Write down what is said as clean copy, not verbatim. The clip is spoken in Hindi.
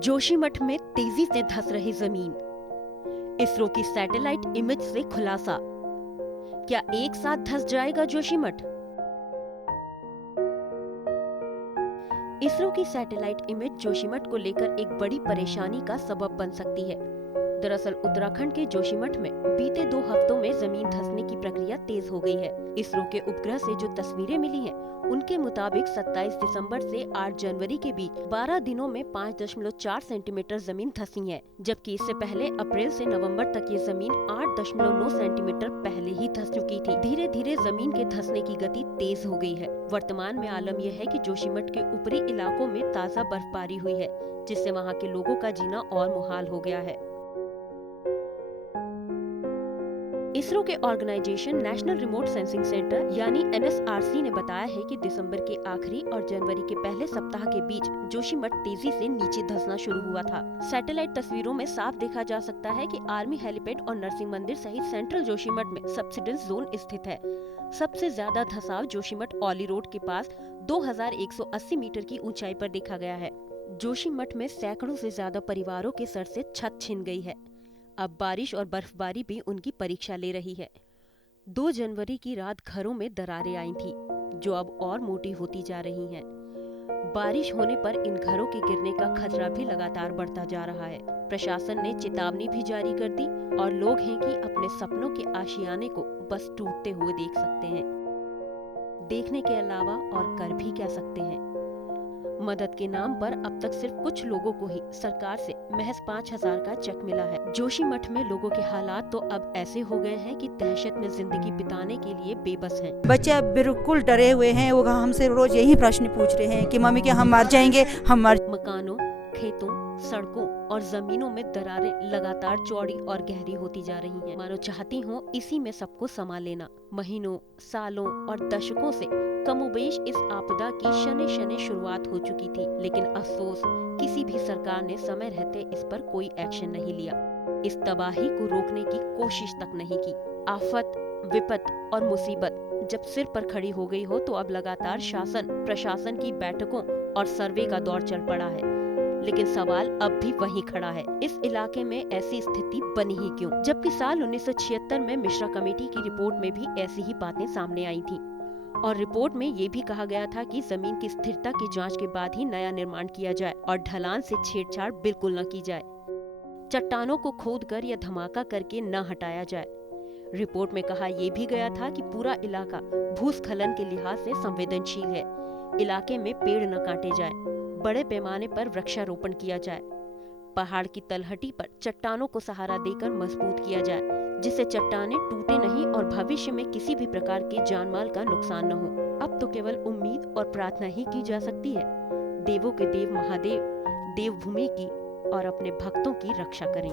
जोशीमठ में तेजी से धंस रही जमीन। इसरो की सैटेलाइट इमेज से खुलासा, क्या एक साथ धंस जाएगा जोशीमठ? इसरो की सैटेलाइट इमेज जोशीमठ को लेकर एक बड़ी परेशानी का सबब बन सकती है। दरअसल उत्तराखंड के जोशीमठ में बीते 2 हफ्तों में जमीन धंसने की प्रक्रिया तेज हो गई है। इसरो के उपग्रह से जो तस्वीरें मिली हैं, उनके मुताबिक 27 दिसंबर से 8 जनवरी के बीच 12 दिनों में 5.4 सेंटीमीटर जमीन धंसी है, जबकि इससे पहले अप्रैल से नवंबर तक ये जमीन 8.9 सेंटीमीटर पहले ही धंस चुकी थी। धीरे धीरे जमीन के धंसने की गति तेज हो गई है। वर्तमान में आलम यह है कि जोशीमठ के ऊपरी इलाकों में ताज़ा बर्फबारी हुई है, जिससे वहाँ के लोगों का जीना और मुहाल हो गया है। इसरो के organisation National Remote Sensing Centre यानी NSRC ने बताया है कि दिसंबर के आखिरी और जनवरी के पहले सप्ताह के बीच जोशीमठ तेजी से नीचे धंसना शुरू हुआ था। सैटेलाइट तस्वीरों में साफ देखा जा सकता है कि आर्मी हेलीपैड और नरसिंह मंदिर सहित सेंट्रल जोशीमठ में सब्सिडेंस जोन स्थित है। सबसे ज्यादा धंसाव जोशीमठ औली रोड के पास 2180 मीटर की ऊंचाई पर देखा गया है। जोशीमठ में सैकड़ों से ज्यादा परिवारों के सर से छत छिन गई है। अब बारिश और बर्फबारी भी उनकी परीक्षा ले रही है। 2 जनवरी की रात घरों में दरारें आई थी, जो अब और मोटी होती जा रही हैं। बारिश होने पर इन घरों के गिरने का खतरा भी लगातार बढ़ता जा रहा है। प्रशासन ने चेतावनी भी जारी कर दी और लोग हैं कि अपने सपनों के आशियाने को बस टूटते हुए देख सकते हैं। देखने के अलावा और कर भी क्या सकते हैं। मदद के नाम पर अब तक सिर्फ कुछ लोगों को ही सरकार से महज 5000 का चेक मिला है। जोशीमठ में लोगों के हालात तो अब ऐसे हो गए हैं कि दहशत में जिंदगी बिताने के लिए बेबस हैं। बच्चे अब बिल्कुल डरे हुए हैं। वो हमसे रोज यही प्रश्न पूछ रहे हैं कि मम्मी क्या हम मर जाएंगे, हम मर। मकानों, खेतों, सड़कों और जमीनों में दरारें लगातार चौड़ी और गहरी होती जा रही हैं। मानो चाहती हूँ इसी में सबको समा लेना। महीनों, सालों और दशकों से कमोबेश इस आपदा की शने शने शुरुआत हो चुकी थी, लेकिन अफसोस किसी भी सरकार ने समय रहते इस पर कोई एक्शन नहीं लिया। इस तबाही को रोकने की कोशिश तक नहीं की। आफत, विपत और मुसीबत जब सिर पर खड़ी हो गई हो तो अब लगातार शासन प्रशासन की बैठकों और सर्वे का दौर चल पड़ा है। लेकिन सवाल अब भी वहीं खड़ा है, इस इलाके में ऐसी स्थिति बनी ही क्यों? जबकि साल 1976 में मिश्रा कमेटी की रिपोर्ट में भी ऐसी ही बातें सामने आई थी और रिपोर्ट में ये भी कहा गया था कि जमीन की स्थिरता की जांच के बाद ही नया निर्माण किया जाए और ढलान से छेड़छाड़ बिल्कुल न की जाए। चट्टानों को खोदकर या धमाका करके न हटाया जाए। रिपोर्ट में कहा यह भी गया था कि पूरा इलाका भूस्खलन के लिहाज से संवेदनशील है। इलाके में पेड़ न काटे जाए, बड़े पैमाने पर वृक्षारोपण किया जाए, पहाड़ की तलहटी पर चट्टानों को सहारा देकर मजबूत किया जाए, जिससे चट्टानें टूटे नहीं और भविष्य में किसी भी प्रकार के जानमाल का नुकसान न हो। अब तो केवल उम्मीद और प्रार्थना ही की जा सकती है। देवों के देव महादेव देवभूमि की और अपने भक्तों की रक्षा करें।